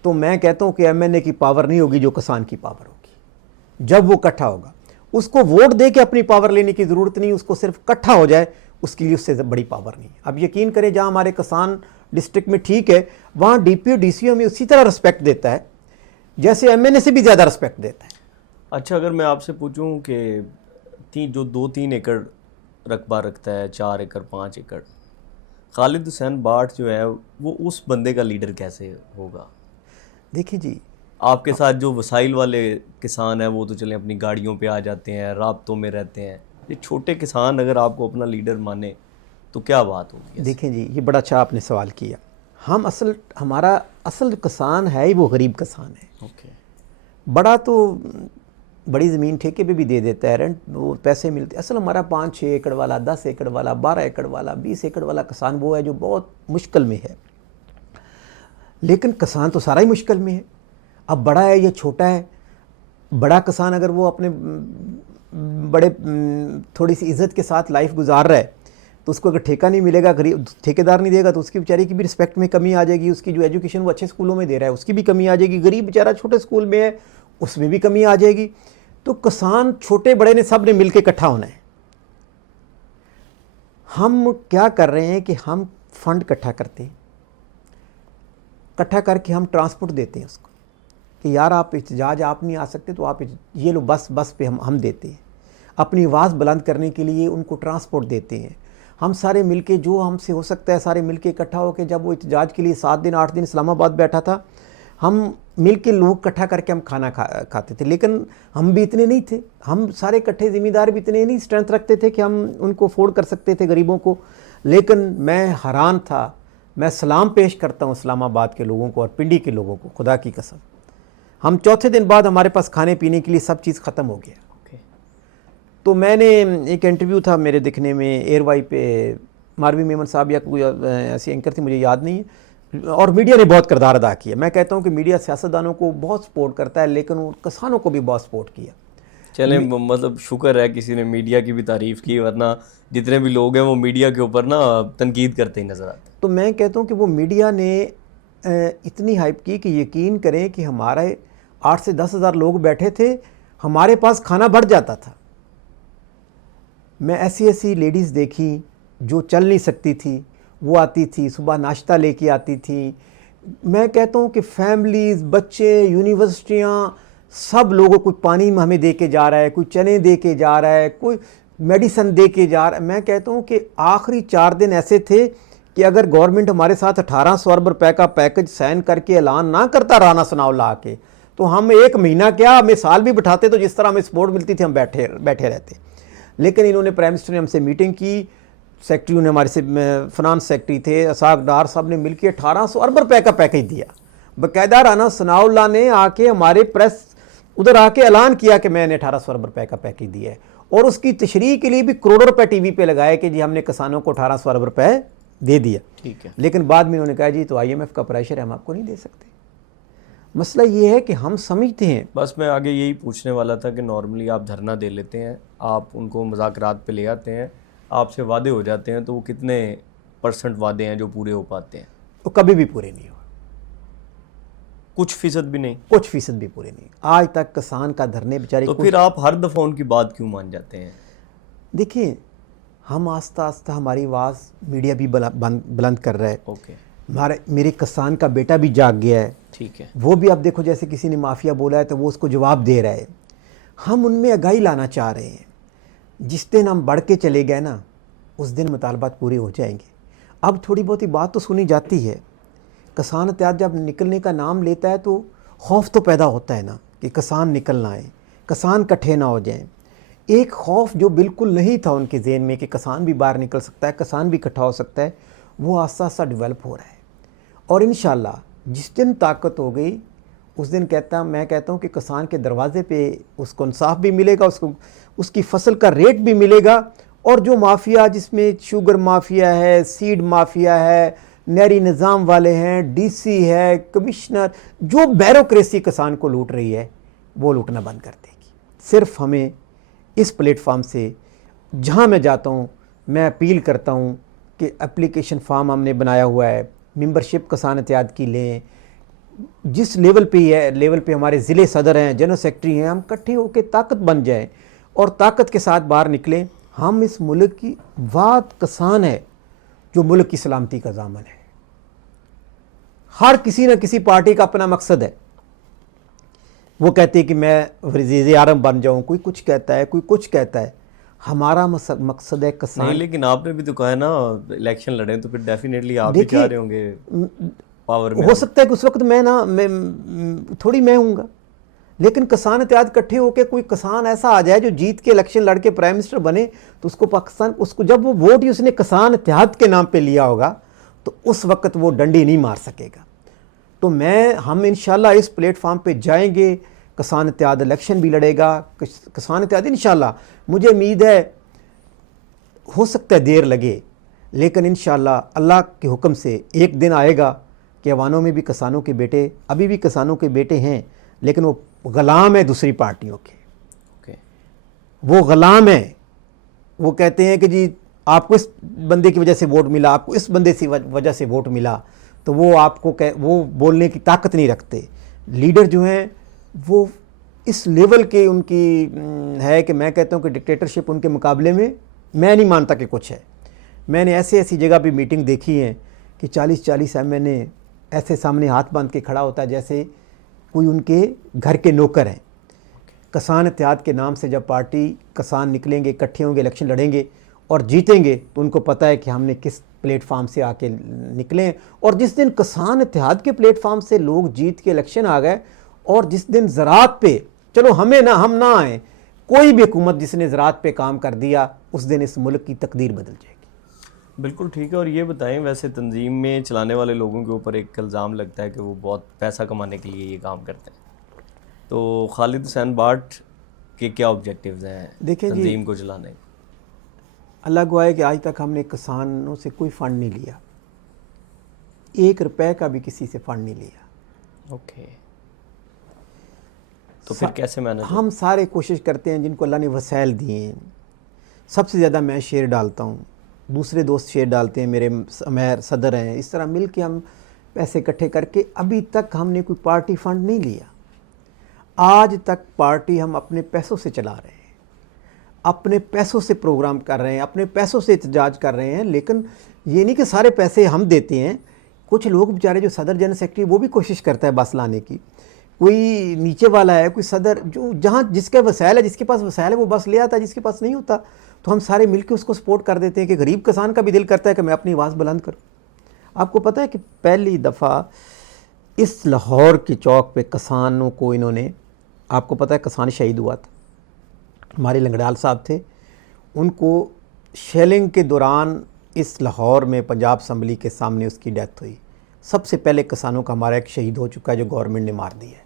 तो मैं कहता हूँ कि MNA की पावर नहीं होगी जो किसान की पावर होगी। जब वो इकट्ठा होगा, उसको वोट दे के अपनी पावर लेने की ज़रूरत नहीं, उसको सिर्फ इकट्ठा हो जाए, उसके लिए उससे बड़ी पावर नहीं। अब यकीन करें जहाँ हमारे किसान डिस्ट्रिक्ट में ठीक है, वहाँ DPO DCO हमें उसी तरह रिस्पेक्ट देता है जैसे MNA से भी ज़्यादा रिस्पेक्ट देता है। अच्छा, अगर मैं आपसे पूछूं कि जो 2-3 एकड़ रकबा रखता है, 4 एकड़ 5 एकड़, खालिद हुसैन बाट जो है वो उस बंदे का लीडर कैसे होगा? देखिए जी, आपके साथ जो वसाइल वाले किसान हैं वो तो चले अपनी गाड़ियों पे आ जाते हैं, राब्तों में रहते हैं, ये छोटे किसान अगर आपको अपना लीडर माने तो क्या बात होगी? देखें जी, ये बड़ा अच्छा आपने सवाल किया। हमारा असल किसान है ही वो गरीब किसान है। ओके। बड़ा तो बड़ी ज़मीन ठेके पे भी दे देता है, रेंट, वो पैसे मिलते। असल हमारा 5-6 एकड़ वाला, 10 एकड़ वाला, 12 एकड़ वाला, 20 एकड़ वाला किसान वो है जो बहुत मुश्किल में है। लेकिन किसान तो सारा ही मुश्किल में है। अब बड़ा है या छोटा है, बड़ा किसान अगर वो अपने बड़े थोड़ी सी इज़्ज़त के साथ लाइफ गुजार रहा है, तो उसको अगर ठेका नहीं मिलेगा, गरीब ठेकेदार नहीं देगा, तो उसकी बेचारे की भी रिस्पेक्ट में कमी आ जाएगी। उसकी जो एजुकेशन वो अच्छे स्कूलों में दे रहा है उसकी भी कमी आ जाएगी। गरीब बेचारा छोटे स्कूल में है, उसमें भी कमी आ जाएगी। तो किसान छोटे बड़े ने सब ने मिलकर इकट्ठा होना है। हम क्या कर रहे हैं कि हम फंड इकट्ठा करते हैं, इकट्ठा करके हम ट्रांसपोर्ट देते हैं उसको कि यार आप एहतजाज आप नहीं आ सकते तो आप ये लो, बस पे हम देते हैं। अपनी आवाज़ बुलंद करने के लिए उनको ट्रांसपोर्ट देते हैं। हम सारे मिलके, जो हमसे हो सकता है सारे मिलके इकट्ठा होकर, जब वो एहतजाज के लिए 7 दिन 8 दिन इस्लामाबाद बैठा था, हम मिलके लोग इकट्ठा करके हम खाना खाते थे। लेकिन हम भी इतने नहीं थे, हम सारे इकट्ठे ज़िम्मेदार भी इतने नहीं स्ट्रेंथ रखते थे कि हम उनको अफोर्ड कर सकते थे गरीबों को। लेकिन मैं हैरान था। मैं सलाम पेश करता हूँ इस्लामाबाद के लोगों को और पिंडी के लोगों को, खुदा की कसम। हम चौथे दिन बाद हमारे पास खाने पीने के लिए सब चीज़ ख़त्म हो गया। तो मैंने एक इंटरव्यू था मेरे दिखने में एयरवाई पे, मारवी मेमन साहब या कोई ऐसी एंकर थी, मुझे याद नहीं है, और मीडिया ने बहुत किरदार अदा किया। मैं कहता हूँ कि मीडिया सियासतदानों को बहुत सपोर्ट करता है, लेकिन वो किसानों को भी बहुत सपोर्ट किया। चलें, मतलब शुक्र है किसी ने मीडिया की भी तारीफ़ की, वरना जितने भी लोग हैं वो मीडिया के ऊपर ना तनकीद करते ही नज़र आते हैं। तो मैं कहता हूँ कि वो मीडिया ने इतनी हाइप की कि यकीन करें कि हमारे 8 से 10 हज़ार लोग बैठे थे, हमारे पास खाना बढ़ जाता था। मैं ऐसी लेडीज़ देखी जो चल नहीं सकती थी, वो आती थी, सुबह नाश्ता लेके आती थी। मैं कहता हूँ कि फैमिलीज़, बच्चे, यूनिवर्सिटियाँ, सब लोगों को पानी हमें दे के जा रहा है, कोई चने दे के जा रहा है, कोई मेडिसन दे के जा रहा है। मैं कहता हूँ कि आखिरी 4 दिन ऐसे थे कि अगर गवर्नमेंट हमारे साथ 1800 अरब रुपए का पैकेज साइन करके ऐलान ना करता राना सनाउल्लाह के, तो हम 1 महीना क्या, हमें साल भी बिठाते, तो जिस तरह हमें सपोर्ट मिलती थी हम बैठे रहते। लेकिन इन्होंने, प्राइम मिनिस्टर ने हमसे मीटिंग की, सेक्रेटरी ने, हमारे से फाइनेंस सेक्रेटरी थे असाक डार साहब ने मिलकर 1800 अरब रुपए का पैकेज दिया। बाकायदा राना सनाउल्लाह ने आके हमारे प्रेस उधर आके ऐलान किया कि मैंने 1800 अरब रुपए का पैकेज दिया है, और उसकी तशरीह के लिए भी करोड़ों रुपए टीवी पे लगाए कि जी हमने किसानों को 1800 अरब रुपए दे दिया। ठीक है। लेकिन बाद में उन्होंने कहा जी तो IMF का प्रेशर है, हम आपको नहीं दे सकते। मसला ये है कि हम समझते हैं। बस मैं आगे यही पूछने वाला था कि नॉर्मली आप धरना दे लेते हैं, आप उनको मुज़ाकरात पे ले आते हैं, आपसे वादे हो जाते हैं, तो वो कितने % वादे हैं जो पूरे हो पाते हैं? वो कभी भी पूरे नहीं हुए, कुछ फ़ीसद भी नहीं? कुछ फ़ीसद भी पूरे नहीं। आज तक किसान का धरने बेचारे। तो फिर आप हर दफ़ा उनकी बात क्यों मान जाते हैं? देखिए, हम आस्ता आस्ता हमारी आवाज़ मीडिया भी बुलंद कर रहा है। ओके। मेरे किसान का बेटा भी जाग गया है। ठीक है। वो भी, अब देखो जैसे किसी ने माफिया बोला है तो वो उसको जवाब दे रहा है। हम उनमें आगाही लाना चाह रहे हैं। जिस दिन हम बढ़ के चले गए ना, उस दिन मुतालबात पूरे हो जाएंगे। अब थोड़ी बहुत ही बात तो सुनी जाती है। किसान इत्तेहाद जब निकलने का नाम लेता है तो खौफ तो पैदा होता है ना कि किसान निकल ना आए, किसान इकट्ठे ना हो जाएं। एक खौफ जो बिल्कुल नहीं था उनके ज़हन में कि किसान भी बाहर निकल सकता है, किसान भी इकट्ठा हो सकता है, वो आस्ता आस्ता डेवलप हो रहा है। और इंशाल्लाह जिस दिन ताकत हो गई उस दिन मैं कहता हूँ कि किसान के दरवाजे पे उसको इंसाफ भी मिलेगा, उसको उसकी फसल का रेट भी मिलेगा। और जो माफिया, जिसमें शुगर माफिया है, सीड माफिया है, नहरी निज़ाम वाले हैं, डीसी है, कमिश्नर, जो ब्यूरोक्रेसी किसान को लूट रही है वो लूटना बंद कर देगी। सिर्फ हमें इस प्लेटफार्म से जहाँ मैं जाता हूँ मैं अपील करता हूँ कि एप्लीकेशन फॉर्म हमने बनाया हुआ है, मेंबरशिप किसान इत्तेहाद की लें। जिस लेवल पे हमारे ज़िले सदर हैं, जनरल सेक्रेटरी हैं, हम इकट्ठे होकर ताकत बन जाएं और ताकत के साथ बाहर निकलें। हम इस मुल्क की बात किसान है जो मुल्क की सलामती का ज़ामन है। हर किसी न किसी पार्टी का अपना मकसद है। वो कहते हैं कि मैं वज़ीर आज़म बन जाऊं, कोई कुछ कहता है, कोई कुछ कहता है। हमारा मकसद है किसान। नहीं, लेकिन आपने भी तो कहा है ना इलेक्शन लड़े, तो फिर डेफिनेटली आप भी चाह रहे होंगे पावर में। हो सकता है कि उस वक्त थोड़ी मैं हूँगा, लेकिन किसान इत्तेहाद इकट्ठे होकर कोई किसान ऐसा आ जाए जो जीत के इलेक्शन लड़के प्राइम मिनिस्टर बने, तो उसको पाकिस्तान, उसको जब वो वोट ही उसने किसान इत्तेहाद के नाम पे लिया होगा तो उस वक्त वो डंडी नहीं मार सकेगा। तो हम इंशाल्लाह इस प्लेटफार्म पे जाएंगे, किसान इत्तेहाद इलेक्शन भी लड़ेगा। किसान इत्तेहाद इंशाल्लाह, मुझे उम्मीद है, हो सकता है देर लगे, लेकिन इंशाल्लाह अल्लाह के हुक्म से एक दिन आएगा कि अवानों में भी किसानों के बेटे, अभी भी किसानों के बेटे हैं, लेकिन वो ग़ुलाम है दूसरी पार्टियों के। वो ग़ुलाम है। वो कहते हैं कि जी आपको इस बंदे की वजह से वोट मिला, आपको इस बंदे की वजह से वोट मिला, तो वो बोलने की ताकत नहीं रखते। लीडर जो हैं वो इस लेवल के उनकी है कि मैं कहता हूँ कि डिक्टेटरशिप उनके मुकाबले में मैं नहीं मानता कि कुछ है। मैंने ऐसी जगह पे मीटिंग देखी है कि 40-40 MNA ऐसे सामने हाथ बांध के खड़ा होता है जैसे कोई उनके घर के नौकर हैं। किसान इत्तेहाद के नाम से जब पार्टी किसान निकलेंगे, इकट्ठे होंगे, इलेक्शन लड़ेंगे और जीतेंगे, तो उनको पता है कि हमने किस प्लेटफार्म से आके निकले। और जिस दिन किसान इत्तेहाद के प्लेटफार्म से लोग जीत के इलेक्शन आ गए, और जिस दिन ज़राअत पे, चलो हम ना आए, कोई भी हुकूमत जिसने ज़राअत पे काम कर दिया, उस दिन इस मुल्क की तकदीर बदल जाएगी। बिल्कुल ठीक है। और ये बताएं, वैसे तंजीम में चलाने वाले लोगों के ऊपर एक इल्ज़ाम लगता है कि वो बहुत पैसा कमाने के लिए ये काम करते हैं, तो खालिद हुसैन बाट के क्या ऑब्जेक्टिव्स हैं देखिए तंजीम को चलाने? अल्लाह गवाह है कि आज तक हमने किसानों से कोई फ़ंड नहीं लिया, 1 रुपए का भी किसी से फ़ंड नहीं लिया। ओके, तो फिर कैसे मैनेज? हम सारे कोशिश करते हैं जिनको अल्लाह ने वसाइल दिए हैं। सबसे ज़्यादा मैं शेयर डालता हूँ, दूसरे दोस्त शेयर डालते हैं, मेरे सदर हैं, इस तरह मिल के हम पैसे इकट्ठे करके अभी तक हमने कोई पार्टी फ़ंड नहीं लिया। आज तक पार्टी हम अपने पैसों से चला रहे हैं, अपने पैसों से प्रोग्राम कर रहे हैं, अपने पैसों से एहतजाज कर रहे हैं। लेकिन ये नहीं कि सारे पैसे हम देते हैं। कुछ लोग बेचारे, जो सदर जनरल सेक्रेटरी, वो भी कोशिश करता है बस लाने की। कोई नीचे वाला है, कोई सदर, जो जहाँ जिसके वसाइल है, जिसके पास वसाइल है वो बस ले आता है, जिसके पास नहीं होता तो हम सारे मिलकर उसको सपोर्ट कर देते हैं। कि गरीब किसान का भी दिल करता है कि मैं अपनी आवाज़ बुलंद करूँ। आपको पता है कि पहली दफ़ा इस लाहौर के चौक पे किसानों को इन्होंने, आपको पता है किसान शहीद हुआ था, हमारे लंगड़ाल साहब थे, उनको शेलिंग के दौरान इस लाहौर में पंजाब असम्बली के सामने उसकी डेथ हुई। सबसे पहले किसानों का हमारा एक शहीद हो चुका है जो गवर्नमेंट ने मार दिया है,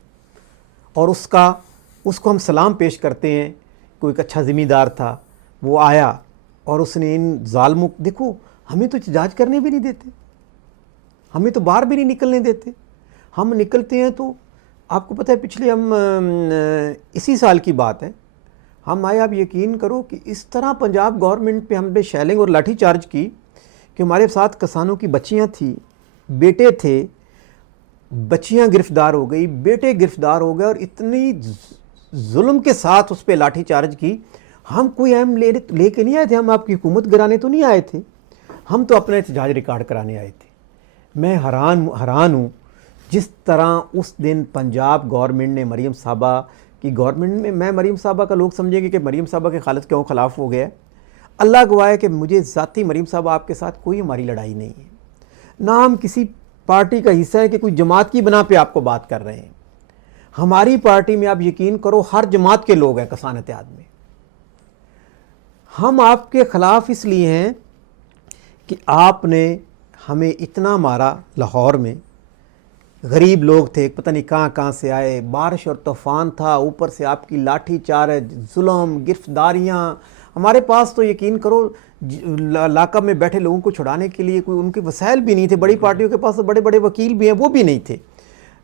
और उसको हम सलाम पेश करते हैं। कोई एक अच्छा ज़मींदार था, वो आया और उसने इन ज़ालिमों, देखो हमें तो एहतजाज करने भी नहीं देते, हमें तो बाहर भी नहीं निकलने देते। हम निकलते हैं तो आपको पता है, पिछले इसी साल की बात है, हम आए, आप यकीन करो कि इस तरह पंजाब गवर्नमेंट पे हमने शेलिंग और लाठी चार्ज की कि हमारे साथ किसानों की बच्चियां थी, बेटे थे, बच्चियां गिरफ्तार हो गई, बेटे गिरफ्तार हो गए, और इतनी जुल्म के साथ उस पर लाठी चार्ज की। हम कोई अहम लेके नहीं आए थे, हम आपकी हुकूमत गिराने तो नहीं आए थे, हम तो अपना एहतजाज रिकॉर्ड कराने आए थे। मैं हैरान हूँ जिस तरह उस दिन पंजाब गवर्नमेंट ने मरीम साहबा की गवर्नमेंट में, मैं मरीम साहबा का लोग समझेंगे कि मरीम साहबा के खालिद क्यों ख़िलाफ़ हो गया। अल्लाह गवाह है कि मुझे ज़ाती मरीम साहबा आपके साथ कोई हमारी लड़ाई नहीं है, ना हम किसी पार्टी का हिस्सा है कि कोई जमात की बना पे आपको बात कर रहे हैं। हमारी पार्टी में आप यकीन करो हर जमात के लोग हैं किसान इत्तेहाद में। हम आपके ख़िलाफ़ इसलिए हैं कि आपने हमें इतना मारा लाहौर में, गरीब लोग थे, पता नहीं कहाँ कहाँ से आए, बारिश और तूफ़ान था, ऊपर से आपकी लाठी चार्ज, जुल्म, गिरफ्तारियाँ। हमारे पास तो यकीन करो लाकअप में बैठे लोगों को छुड़ाने के लिए कोई उनके वसाइल भी नहीं थे। बड़ी पार्टियों के पास तो बड़े बड़े वकील भी हैं, वो भी नहीं थे।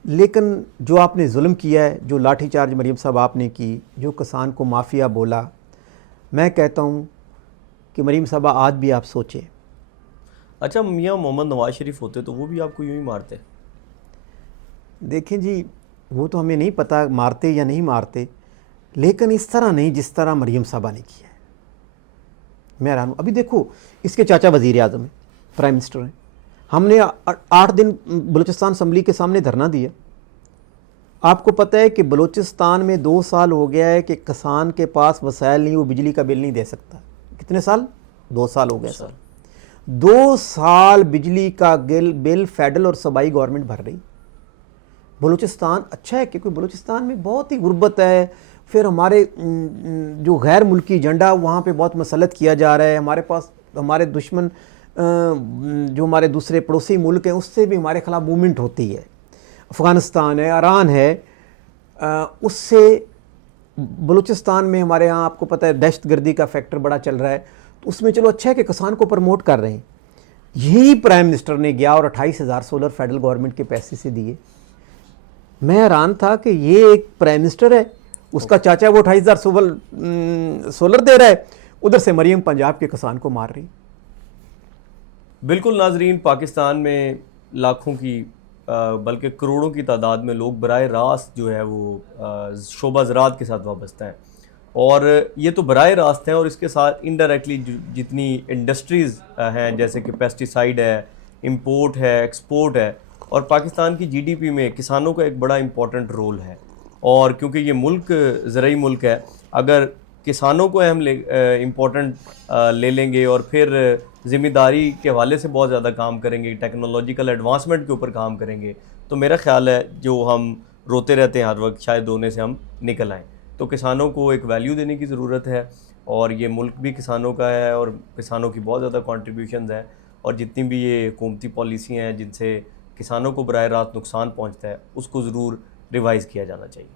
लेकिन जो आपने जुल्म किया है, जो लाठी चार्ज मरीम साहब आपने की, जो किसान को माफिया बोला, मैं कहता हूँ कि मरीम साहबा आज भी आप सोचें। अच्छा, मियाँ मोहम्मद नवाज शरीफ होते तो वो भी आपको यूं ही मारते? देखें जी, वो तो हमें नहीं पता मारते या नहीं मारते, लेकिन इस तरह नहीं जिस तरह मरीम साहबा ने किया है। मैं हैरान हूँ। अभी देखो, इसके चाचा वज़ीर आज़म हैं, प्राइम मिनिस्टर हैं। हमने 8 दिन बलूचिस्तान असम्बली के सामने धरना दिया। आपको पता है कि बलूचिस्तान में 2 साल हो गया है कि किसान के पास वसाइल नहीं, वो बिजली का बिल नहीं दे सकता। कितने साल? 2 साल हो गया सर। 2 साल बिजली का बिल फेडरल और सूबाई गवर्नमेंट भर रही। बलूचिस्तान अच्छा है क्योंकि बलूचिस्तान में बहुत ही गुर्बत है। फिर हमारे जो गैर मुल्की एजेंडा वहाँ पे बहुत मसलत किया जा रहा है। हमारे पास हमारे दुश्मन जो हमारे दूसरे पड़ोसी मुल्क हैं उससे भी हमारे खिलाफ मूवमेंट होती है। अफ़गानिस्तान है, ईरान है, उससे बलूचिस्तान में हमारे यहाँ आपको पता है दहशतगर्दी का फैक्टर बड़ा चल रहा है। तो उसमें चलो अच्छा है कि किसान को प्रमोट कर रहे हैं। यही प्राइम मिनिस्टर ने गया और 28,000 सोलर फेडरल गवर्नमेंट के पैसे से दिए। मैं हैरान था कि ये एक प्राइम मिनिस्टर है, उसका चाचा वो 28,000 सोलर दे रहा है, उधर से मरीम पंजाब के किसान को मार रही। बिल्कुल नाजरीन, पाकिस्तान में लाखों की बल्कि करोड़ों की तादाद में लोग बराह रास्त जो है वो शोबा ज़राअत के साथ वाबस्ता हैं, और ये तो बराह रास्त हैं, और इसके साथ इनडायरेक्टली जितनी इंडस्ट्रीज़ हैं जैसे कि पेस्टिसाइड है, इंपोर्ट है, एक्सपोर्ट है, और पाकिस्तान की जीडीपी में किसानों का एक बड़ा इंपॉर्टेंट रोल है। और क्योंकि ये मुल्क ज़रई मुल्क है, अगर किसानों को अहम इम्पोर्टेंट ले लेंगे और फिर ज़िम्मेदारी के हवाले से बहुत ज़्यादा काम करेंगे, टेक्नोलॉजिकल एडवांसमेंट के ऊपर काम करेंगे, तो मेरा ख़्याल है जो हम रोते रहते हैं हर वक्त, शायद रोने से हम निकल आएँ। तो किसानों को एक वैल्यू देने की ज़रूरत है, और ये मुल्क भी किसानों का है, और किसानों की बहुत ज़्यादा कॉन्ट्रीब्यूशंस हैं, और जितनी भी ये हुकूमती पॉलिसी हैं जिनसे किसानों को बराह रास्त नुकसान पहुँचता है, उसको ज़रूर रिवाइज़ किया जाना चाहिए।